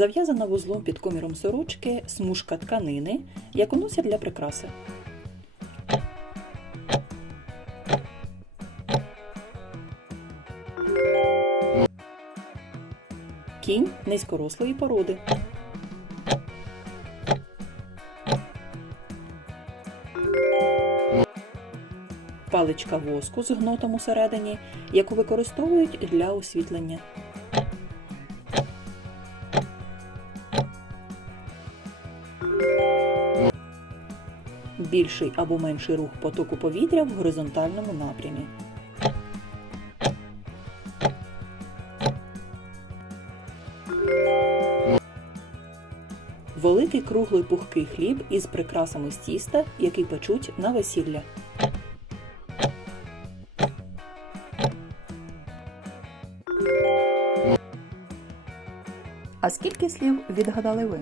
Зав'язана вузлом під коміром сорочки смужка тканини, яку носять для прикраси. Кінь низькорослої породи. Паличка воску з гнотом усередині, яку використовують для освітлення. Більший або менший рух потоку повітря в горизонтальному напрямі. Великий круглий пухкий хліб із прикрасами з тіста, який печуть на весілля. А скільки слів відгадали ви?